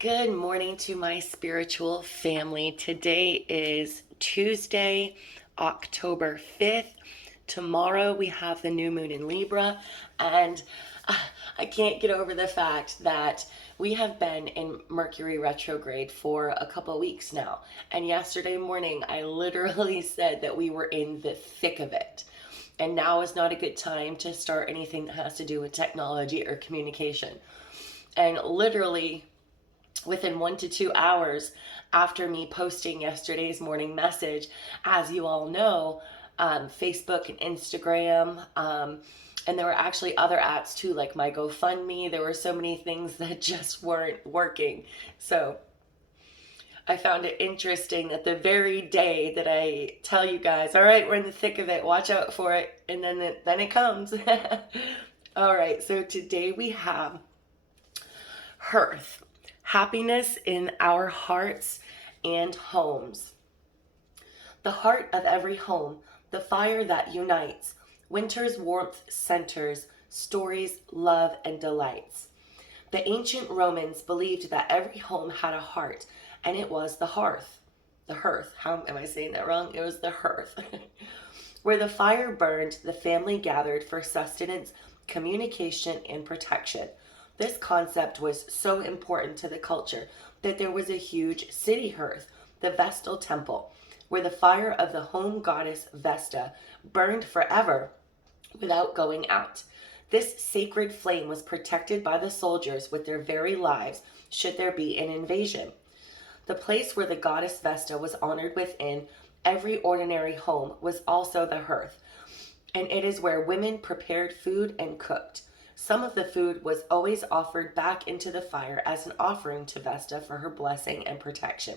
Good morning to my spiritual family. Today is Tuesday, October 5th. Tomorrow we have the new moon in Libra, and uh, I can't get over the fact that we have been in Mercury retrograde for a couple weeks now. And yesterday morning, I literally said that we were in the thick of it. And now is not a good time to start anything that has to do with technology or communication. And literally, within 1 to 2 hours after me posting yesterday's morning message, as you all know, Facebook and Instagram, and there were actually other apps too, like my GoFundMe. There were so many things that just weren't working. So I found it interesting that the very day that I tell you guys, all right, we're in the thick of it, watch out for it, and then it comes. All right, so today we have Hearth, happiness in our hearts and homes. The heart of every home, the fire that unites, winter's warmth centers, stories, love, and delights. The ancient Romans believed that every home had a heart, and it was the hearth. The hearth. How am I saying that wrong? It was the hearth. Where the fire burned, the family gathered for sustenance, communication, and protection. This concept was so important to the culture that there was a huge city hearth, the Vestal Temple, where the fire of the home goddess Vesta burned forever without going out. This sacred flame was protected by the soldiers with their very lives should there be an invasion. The place where the goddess Vesta was honored within every ordinary home was also the hearth, and it is where women prepared food and cooked. Some of the food was always offered back into the fire as an offering to Vesta for her blessing and protection.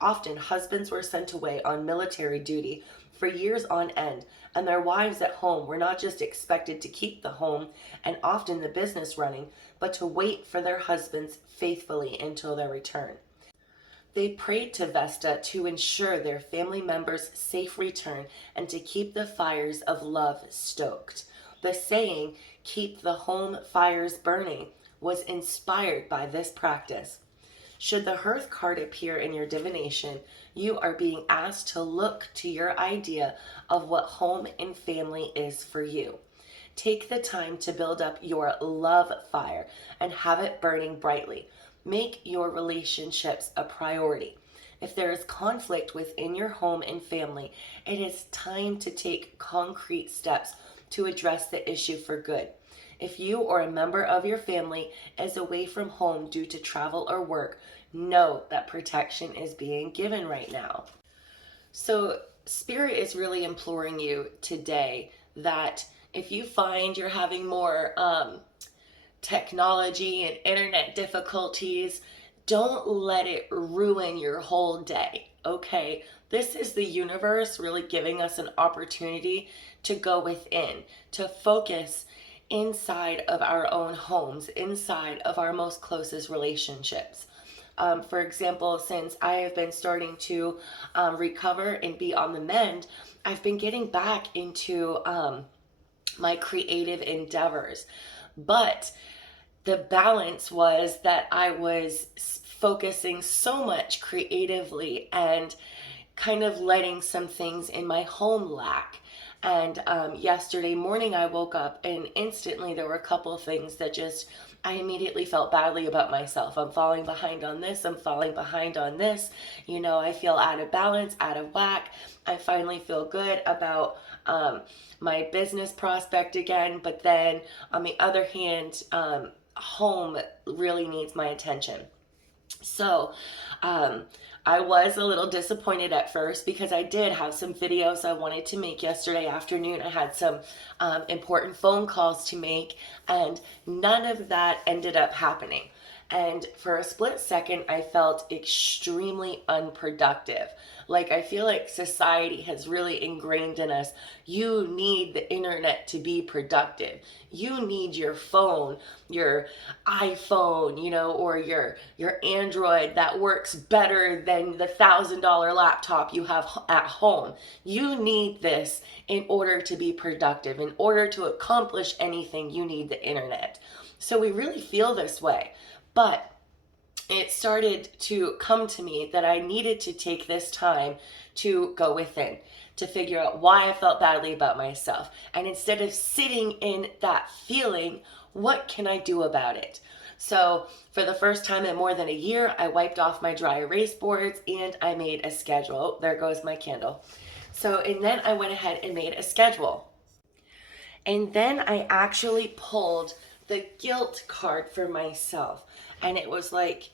Often, husbands were sent away on military duty for years on end, and their wives at home were not just expected to keep the home and often the business running, but to wait for their husbands faithfully until their return. They prayed to Vesta to ensure their family members' safe return and to keep the fires of love stoked. The saying, "keep the home fires burning," was inspired by this practice. Should the hearth card appear in your divination, you are being asked to look to your idea of what home and family is for you. Take the time to build up your love fire and have it burning brightly. Make your relationships a priority. If there is conflict within your home and family, it is time to take concrete steps to address the issue for good. If you or a member of your family is away from home due to travel or work, know that protection is being given right now. So, Spirit is really imploring you today that if you find you're having more technology and internet difficulties, don't let it ruin your whole day, okay? This is the universe really giving us an opportunity to go within, to focus inside of our own homes, inside of our most closest relationships. For example, since I have been starting to recover and be on the mend, I've been getting back into my creative endeavors. But the balance was that I was focusing so much creatively and kind of letting some things in my home lack. And yesterday morning I woke up and instantly there were a couple of things that just, I immediately felt badly about myself. I'm falling behind on this, I'm falling behind on this. You know, I feel out of balance, out of whack. I finally feel good about my business prospect again. But then on the other hand, home really needs my attention. So I was a little disappointed at first because I did have some videos I wanted to make yesterday afternoon. I had some important phone calls to make, and none of that ended up happening. And for a split second, I felt extremely unproductive. Like, I feel like society has really ingrained in us, you need the internet to be productive. You need your phone, your iPhone, you know, or your Android that works better than the $1,000 laptop you have at home. You need this in order to be productive. In order to accomplish anything, you need the internet. So we really feel this way. But it started to come to me that I needed to take this time to go within, to figure out why I felt badly about myself. And instead of sitting in that feeling, what can I do about it? So for the first time in more than a year, I wiped off my dry erase boards and I made a schedule. Oh, there goes my candle. So, and then I went ahead and made a schedule. And then I actually pulled the guilt card for myself. And it was like,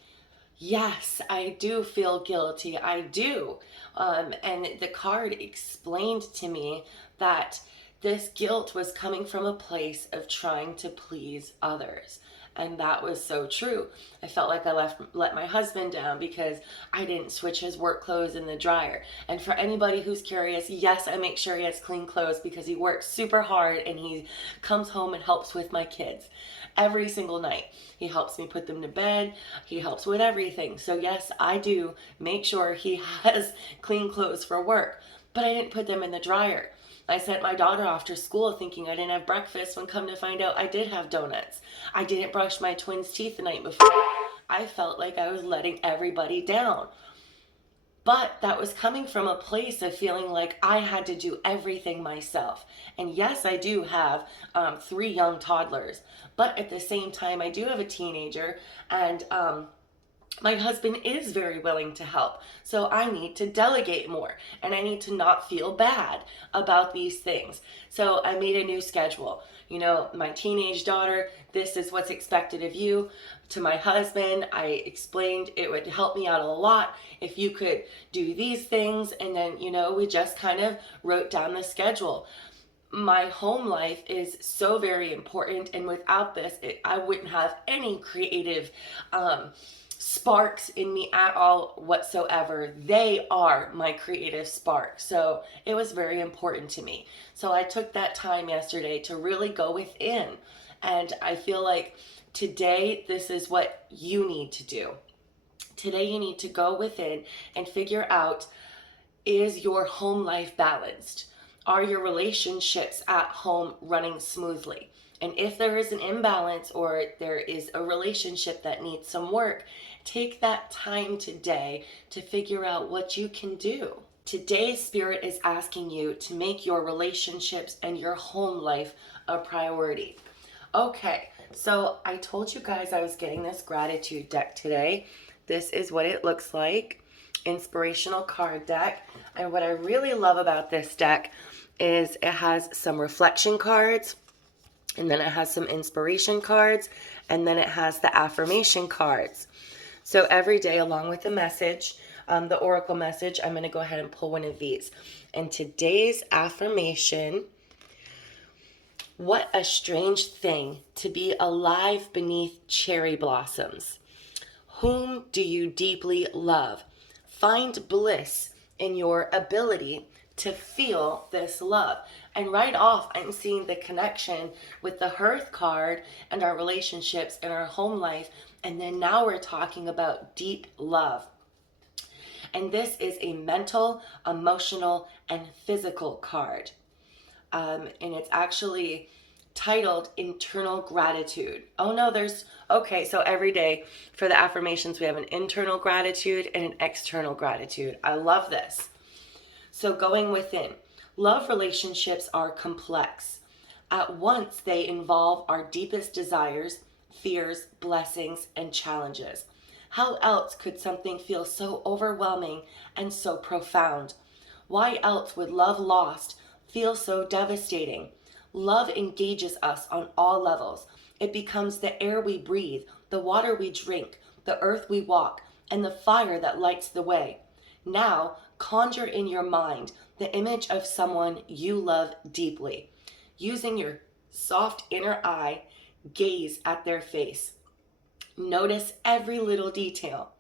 yes, I do feel guilty. I do. And the card explained to me that this guilt was coming from a place of trying to please others. And that was so true. I felt like I let my husband down because I didn't switch his work clothes in the dryer. And for anybody who's curious, yes, I make sure he has clean clothes because he works super hard and he comes home and helps with my kids every single night. He helps me put them to bed. He helps with everything. So yes, I do make sure he has clean clothes for work, but I didn't put them in the dryer. I sent my daughter off to school thinking I didn't have breakfast, when come to find out I did have donuts. I didn't brush my twins' teeth the night before. I felt like I was letting everybody down. But that was coming from a place of feeling like I had to do everything myself. And yes, I do have 3 young toddlers. But at the same time, I do have a teenager, and my husband is very willing to help. So I need to delegate more, and I need to not feel bad about these things. So I made a new schedule. You know, my teenage daughter, this is what's expected of you. To my husband, I explained it would help me out a lot if you could do these things. And then, you know, we just kind of wrote down the schedule. My home life is so very important, and without this, I wouldn't have any creative sparks in me at all whatsoever. They are my creative spark. So it was very important to me. So I took that time yesterday to really go within. And I feel like today, this is what you need to do. Today, you need to go within and figure out, is your home life balanced? Are your relationships at home running smoothly? And if there is an imbalance or there is a relationship that needs some work, take that time today to figure out what you can do. Today's spirit is asking you to make your relationships and your home life a priority. Okay, so I told you guys I was getting this gratitude deck today. This is what it looks like. Inspirational card deck. And what I really love about this deck is it has some reflection cards, and then it has some inspiration cards, and then it has the affirmation cards. So every day, along with the message, the oracle message, I'm going to go ahead and pull one of these. And today's affirmation: what a strange thing to be alive beneath cherry blossoms. Whom do you deeply love? Find bliss in your ability to feel this love. And right off, I'm seeing the connection with the Hearth card and our relationships and our home life. And then now we're talking about deep love. And this is a mental, emotional, and physical card. And it's actually titled Internal Gratitude. Oh no, okay, so every day for the affirmations, we have an internal gratitude and an external gratitude. I love this. So going within, love relationships are complex. At once, they involve our deepest desires, fears, blessings, and challenges. How else could something feel so overwhelming and so profound? Why else would love lost feel so devastating? Love engages us on all levels. It becomes the air we breathe, the water we drink, the earth we walk, and the fire that lights the way. Now, conjure in your mind the image of someone you love deeply. Using your soft inner eye, gaze at their face. Notice every little detail.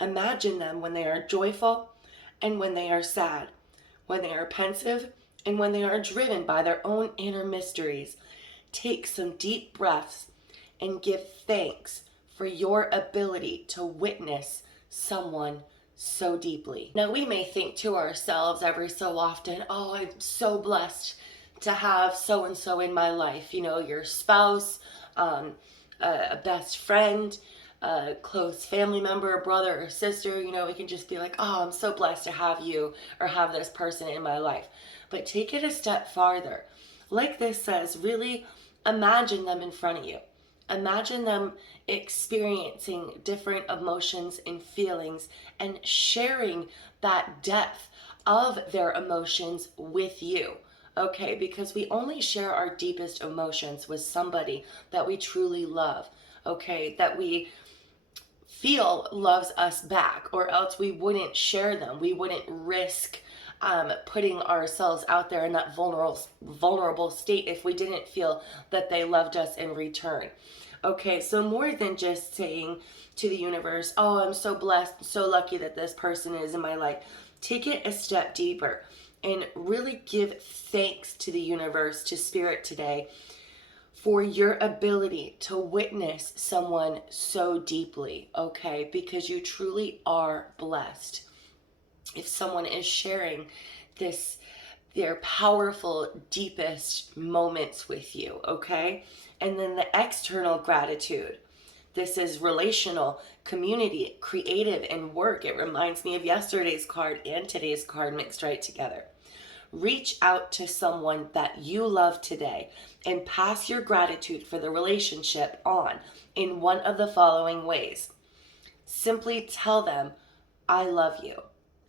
Imagine them when they are joyful and when they are sad, when they are pensive and when they are driven by their own inner mysteries. Take some deep breaths and give thanks for your ability to witness someone so deeply. Now, we may think to ourselves every so often, oh, I'm so blessed to have so-and-so in my life. You know, your spouse, a best friend, a close family member, brother or sister, we can just be like, oh, I'm so blessed to have you or have this person in my life. But take it a step farther. Like this says, really imagine them in front of you. Imagine them experiencing different emotions and feelings and sharing that depth of their emotions with you. Okay, because we only share our deepest emotions with somebody that we truly love, okay, that we feel loves us back, or else we wouldn't share them. We wouldn't risk putting ourselves out there in that vulnerable state if we didn't feel that they loved us in return. Okay, so more than just saying to the universe, oh, I'm so blessed, so lucky that this person is in my life, take it a step deeper and really give thanks to the universe, to spirit today, for your ability to witness someone so deeply, okay? Because you truly are blessed. If someone is sharing their powerful, deepest moments with you, okay? And then the external gratitude. This is relational, community, creative, and work. It reminds me of yesterday's card and today's card mixed right together. Reach out to someone that you love today and pass your gratitude for the relationship on in one of the following ways. Simply tell them, I love you.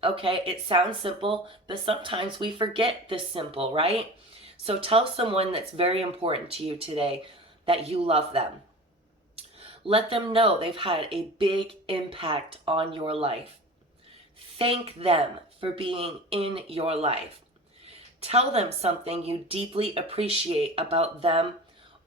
Okay, it sounds simple, but sometimes we forget the simple, right? So tell someone that's very important to you today that you love them. Let them know they've had a big impact on your life. Thank them for being in your life. Tell them something you deeply appreciate about them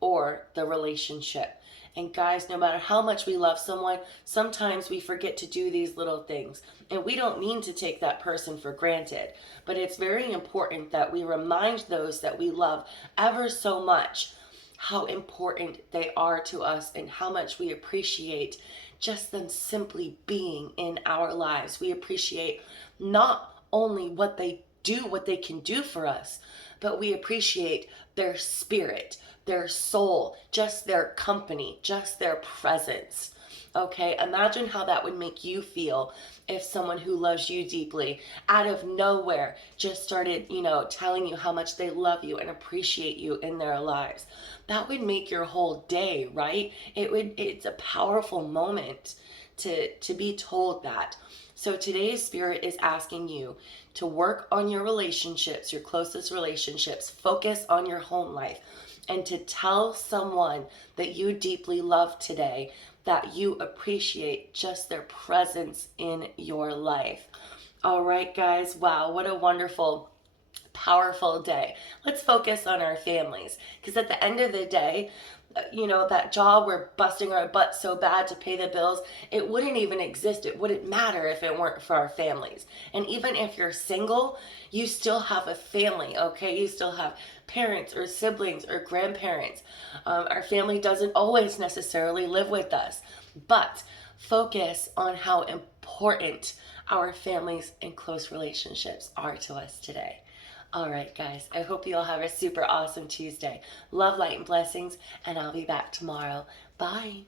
or the relationship. And guys, no matter how much we love someone, sometimes we forget to do these little things. And we don't mean to take that person for granted. But it's very important that we remind those that we love ever so much how important they are to us and how much we appreciate just them simply being in our lives. We appreciate not only what they do, what they can do for us, but we appreciate their spirit, their soul, just their company, just their presence. Okay, imagine how that would make you feel if someone who loves you deeply out of nowhere just started, telling you how much they love you and appreciate you in their lives. That would make your whole day, right? It's a powerful moment to be told that. So today's spirit is asking you to work on your relationships, your closest relationships, focus on your home life, and to tell someone that you deeply love today that you appreciate just their presence in your life. All right, guys. Wow, what a wonderful, powerful day. Let's focus on our families, because at the end of the day, that job we're busting our butts so bad to pay the bills, it wouldn't even exist. It wouldn't matter if it weren't for our families. And even if you're single, you still have a family, okay? You still have parents or siblings or grandparents. Our family doesn't always necessarily live with us, but focus on how important our families and close relationships are to us today. All right, guys, I hope you all have a super awesome Tuesday. Love, light, and blessings, and I'll be back tomorrow. Bye.